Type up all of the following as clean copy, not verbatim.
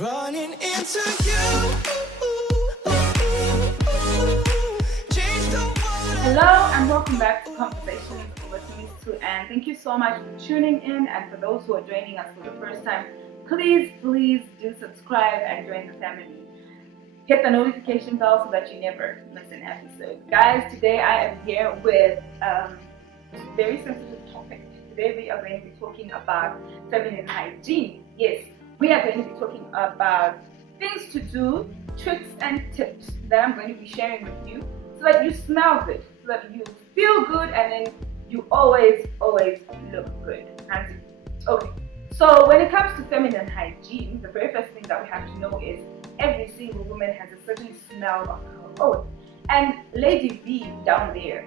Running into you. Change the world. Hello and welcome back to Conversations with me, and thank you so much for tuning in. And for those who are joining us for the first time, please do subscribe and join the family. Hit the notification bell so that you never miss an episode. Guys, today I am here with a very sensitive topic. Today we are going to be talking about feminine hygiene. Yes, we are going to be talking about things to do, tricks and tips that I'm going to be sharing with you so that you smell good, so that you feel good, and then you always look good. And okay, so when it comes to feminine hygiene, the very first thing that we have to know is every single woman has a certain smell of her own. And Lady V down there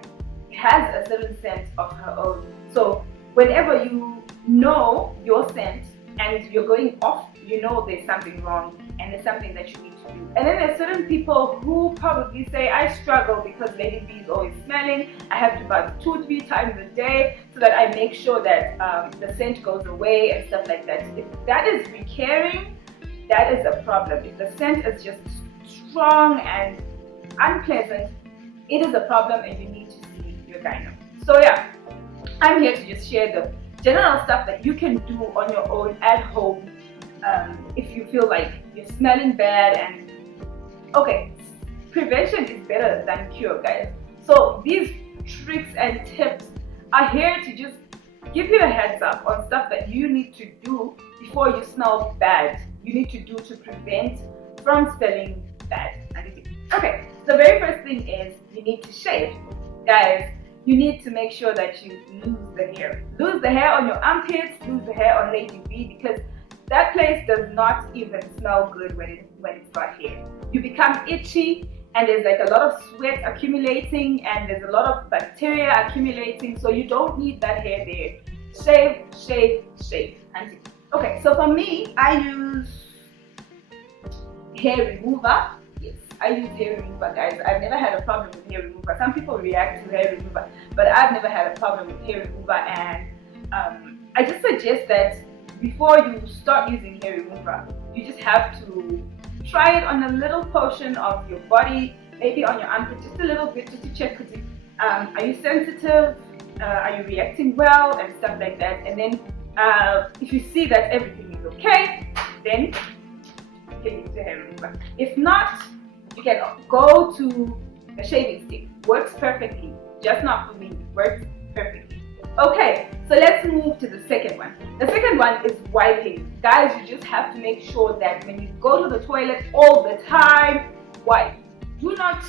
has a certain scent of her own. So whenever you know your scent and you're going off, you know there's something wrong and there's something that you need to do. And then there's certain people who probably say, I struggle because Lady V is always smelling. I have to bath 2-3 times a day so that I make sure that the scent goes away and stuff like that. If that is recurring, that is a problem. If the scent is just strong and unpleasant, it is a problem and you need to see your gyno. So yeah, I'm here to just share the general stuff that you can do on your own at home if you feel like you're smelling bad. And okay, prevention is better than cure, guys. So these tricks and tips are here to just give you a heads up on stuff that you need to do before you smell bad. You need to do to prevent from smelling bad. Okay, the very first thing is you need to shave. Guys, you need to make sure that you lose the hair. Lose the hair on your armpits, lose the hair on Lady V, because that place does not even smell good when it's got hair. You become itchy and there's like a lot of sweat accumulating and there's a lot of bacteria accumulating, so you don't need that hair there. Shave. Okay, so for me, I use hair remover. Yes, I use hair remover, guys. I've never had a problem with hair remover. Some people react to hair remover, but I've never had a problem with hair remover. And I just suggest that before you start using hair remover, you just have to try it on a little portion of your body, maybe on your armpit, just a little bit, just to check. Are you sensitive? Are you reacting well, and stuff like that. And then if you see that everything is okay, then you can use the hair remover. If not, you can go to a shaving stick. Works perfectly, just not for me. Works perfectly. Okay, so let's move to the second one. The second one is wiping. Guys, you just have to make sure that when you go to the toilet all the time, wipe. Do not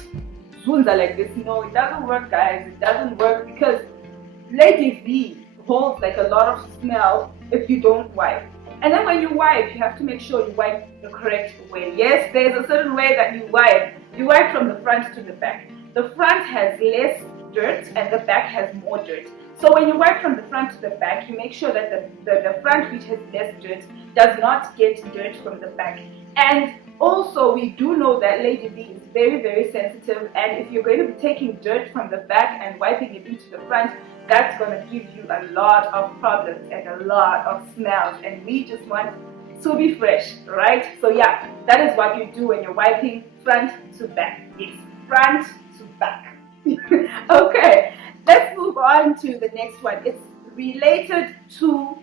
zunza like this. No, it doesn't work, guys. It doesn't work because Lady V holds like a lot of smell if you don't wipe. And then when you wipe, you have to make sure you wipe the correct way. Yes, there's a certain way that you wipe. You wipe from the front to the back. The front has less dirt and the back has more dirt. So when you wipe from the front to the back, you make sure that the front, which has less dirt, does not get dirt from the back. And also, we do know that Lady V is very sensitive, and if you're going to be taking dirt from the back and wiping it into the front, that's going to give you a lot of problems and a lot of smells, and we just want to be fresh, right? So yeah, that is what you do when you're wiping front to back. Yes, front to back. Okay, let's move on to the next one. It's related to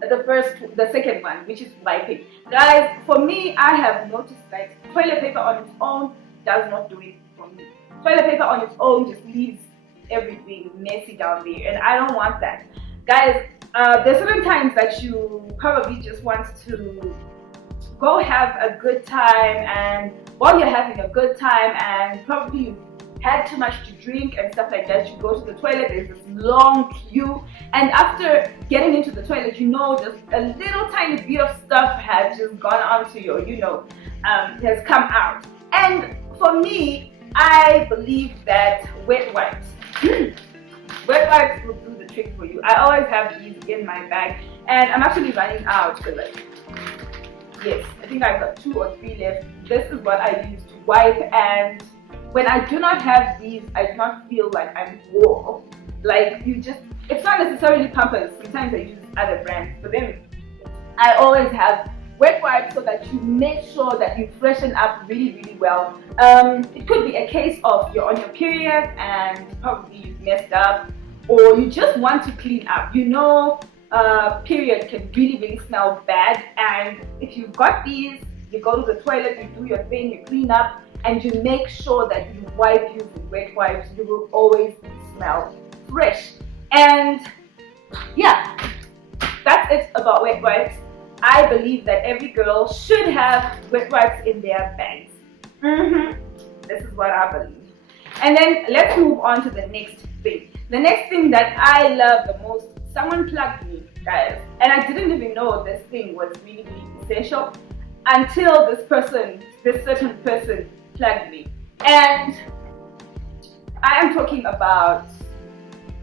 the second one, which is wiping. Guys, for me, I have noticed that toilet paper on its own does not do it for me. Toilet paper on its own just leaves everything messy down there, and I don't want that. Guys, there's certain times that you probably just want to go have a good time, and while you're having a good time and probably you had too much to drink and stuff like that, you go to the toilet, there's this long queue, and after getting into the toilet, you know, just a little tiny bit of stuff has just gone onto your, has come out. And for me, I believe that wet wipes will do the trick for you. I always have these in my bag, and I'm actually running out because, yes, I think I've got 2 or 3 left. This is what I use to wipe, and when I do not have these, I do not feel like I'm raw. Like, it's not necessarily Pampers. Sometimes I use other brands, but then I always have wet wipes so that you make sure that you freshen up really, really well. It could be a case of you're on your period and probably you've messed up, or you just want to clean up. You know, period can really, really smell bad, and if you've got these, you go to the toilet, you do your thing, you clean up, and you make sure that you wipe you with wet wipes. You will always smell fresh. And yeah, that's it about wet wipes. I believe that every girl should have wet wipes in their bags. This is what I believe. And then let's move on to the next thing. The next thing that I love the most, someone plugged me, guys, and I didn't even know this thing was really, really essential until this certain person plugged me. And I am talking about,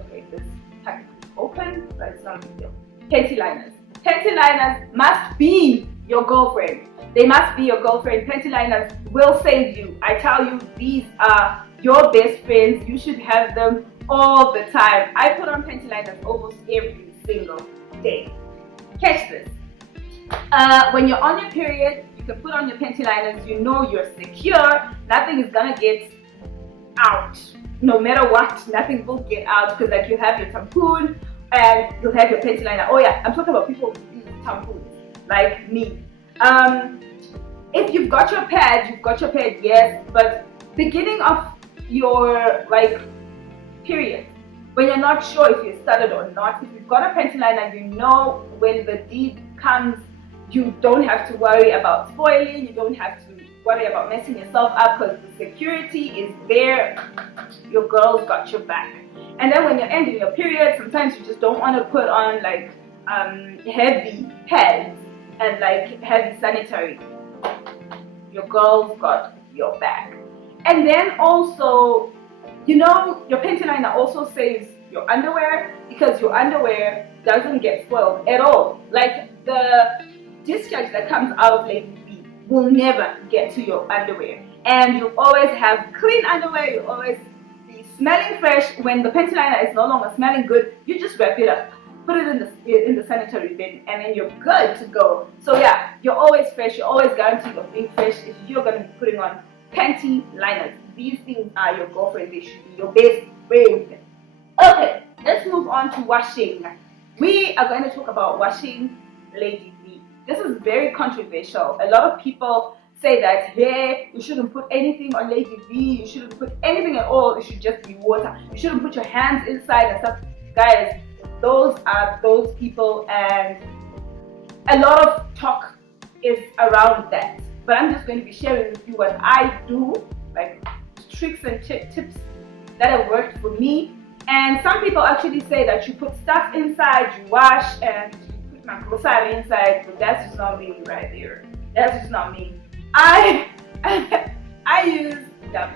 okay, this package is open, but it's not a big deal. Panty liners. Panty liners must be your girlfriend. They must be your girlfriend. Panty liners will save you. I tell you, these are your best friends. You should have them all the time. I put on panty liners almost every single day. Catch this. When you're on your period, you can put on your panty liners. You know you're secure. Nothing is gonna get out. No matter what, nothing will get out, because like you have your tampon and you'll have your panty liner. Oh yeah, I'm talking about people who use tampons like me. If you've got your pad, yes, but beginning of your like period, when you're not sure if you started or not, if you've got a panty liner, you know when the deed comes, you don't have to worry about spoiling, you don't have to worry about messing yourself up, because the security is there. Your girl's got your back. And then when you're ending your period, sometimes you just don't want to put on like heavy pads and like heavy sanitary. Your girl's got your back. And then also, you know, your panty liner also saves your underwear, because your underwear doesn't get spoiled at all. Like the discharge that comes out of Lady B will never get to your underwear, and you always have clean underwear. You always be smelling fresh. When the panty liner is no longer smelling good, you just wrap it up, put it in the sanitary bin, and then you're good to go. So yeah, you're always fresh. You're always guaranteed of being fresh if you're going to be putting on panty liners. These things are your girlfriend. They should be your best friend. Okay, let's move on to washing. We are going to talk about washing Lady V. This is very controversial. A lot of people say that, hey, you shouldn't put anything on Lady V. You shouldn't put anything at all. It should just be water. You shouldn't put your hands inside and stuff. Guys, those are those people, and a lot of talk is around that. But I'm just going to be sharing with you what I do, like tricks and tips that have worked for me. And some people actually say that you put stuff inside, you wash, and you put my grocery inside, but that's just not me right there. That's just not me. I use Dove.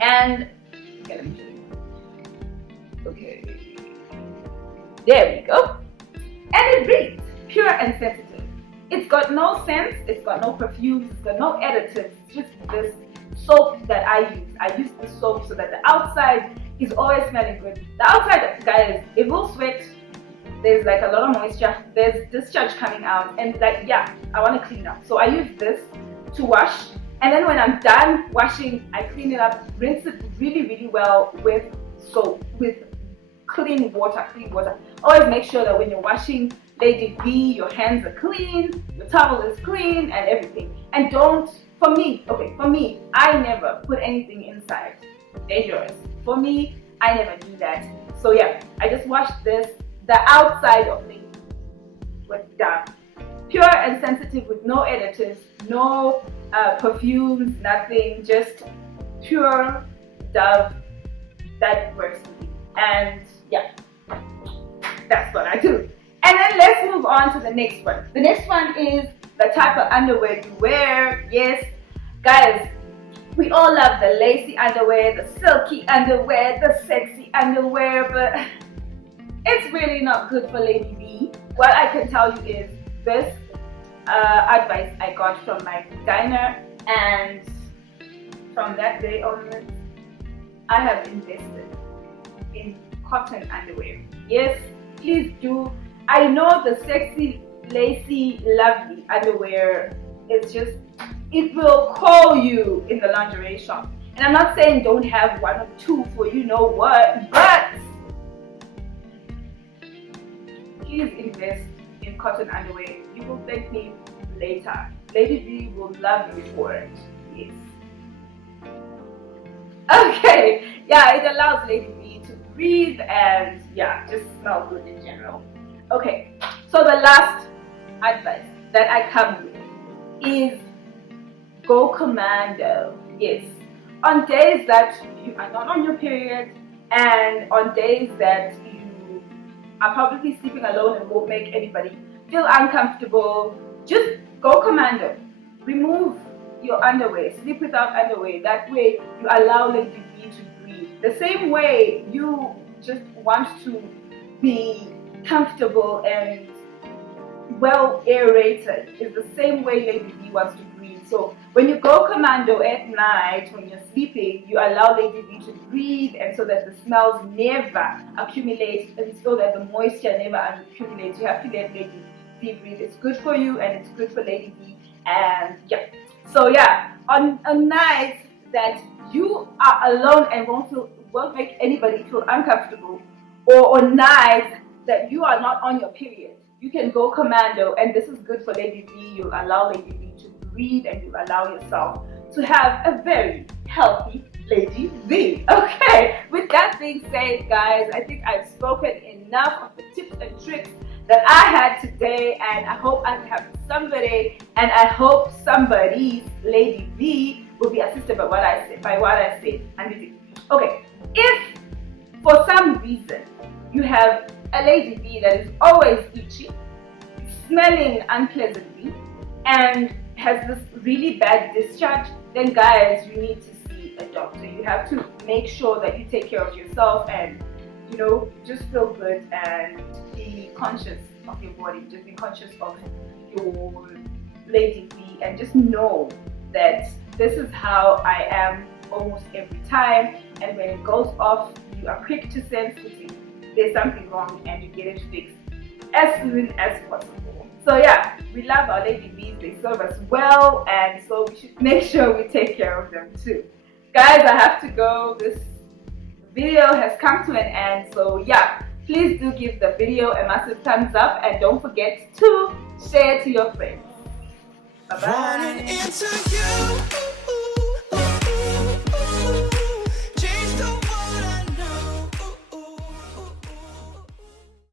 And okay, let me show you. Okay. There we go. And it reads pure and sensitive. It's got no scents, it's got no perfumes, it's got no additives. It's just this soap that I use. I use this soap so that the outside is always smelling good. The outside, guys, it will sweat. There's like a lot of moisture. There's discharge coming out, and like, yeah, I want to clean up. So I use this to wash, and then when I'm done washing, I clean it up, rinse it really, really well with soap, with clean water. Always make sure that when you're washing Lady V, your hands are clean, your towel is clean, and everything. And don't, for me, I never put anything inside. Dangerous. For me, I never do that. So yeah, I just wash the outside of me with Dove. Pure and sensitive with no additives, no perfumes, nothing, just pure Dove. That works for me. And yeah, that's what I do. And then let's move on to the next one. The next one is the type of underwear you wear. Yes, guys, we all love the lacy underwear, the silky underwear, the sexy underwear, but it's really not good for Lady V. What I can tell you is this advice I got from my designer, and from that day onwards, I have invested in cotton underwear. Yes, please do. I know the sexy lacy, lovely underwear is just, it will call you in the lingerie shop. And I'm not saying don't have one or two for you know what, but please invest in cotton underwear. You will thank me later. Lady V will love you for it. Yes. Okay, yeah, it allows Lady V to breathe and yeah, just smell good in general. Okay, so the last advice that I come with is go commando. Yes, on days that you are not on your period and on days that you are probably sleeping alone and won't make anybody feel uncomfortable, just go commando. Remove your underwear, sleep without underwear. That way you allow Lady V to breathe. The same way you just want to be comfortable and well aerated is the same way Lady V wants to breathe. So when you go commando at night when you're sleeping, you allow Lady V to breathe, and so that the smells never accumulate and so that the moisture never accumulates. You have to let Lady V breathe. It's good for you and it's good for Lady V. And yeah, so yeah, on nights that you are alone and won't make anybody feel uncomfortable, or on nights that you are not on your period, you can go commando, and this is good for Lady V. You allow Lady V to breathe and you allow yourself to have a very healthy Lady V. Okay, with that being said, guys, I think I've spoken enough of the tips and tricks that I had today, and I hope I have somebody, and I hope somebody's Lady V will be assisted by what I said. Okay, if for some reason you have a Lady V that is always itchy, smelling unpleasantly, and has this really bad discharge, then guys, you need to see a doctor. You have to make sure that you take care of yourself and, you know, just feel good and be conscious of your body. Just be conscious of your Lady V and just know that this is how I am almost every time, and when it goes off, you are quick to sense there's something wrong and you get it fixed as soon as possible. So yeah, we love our Lady V's, they serve us well, and so we should make sure we take care of them too. Guys, I have to go. This video has come to an end, so yeah, please do give the video a massive thumbs up and don't forget to share to your friends. Bye bye. Running into you.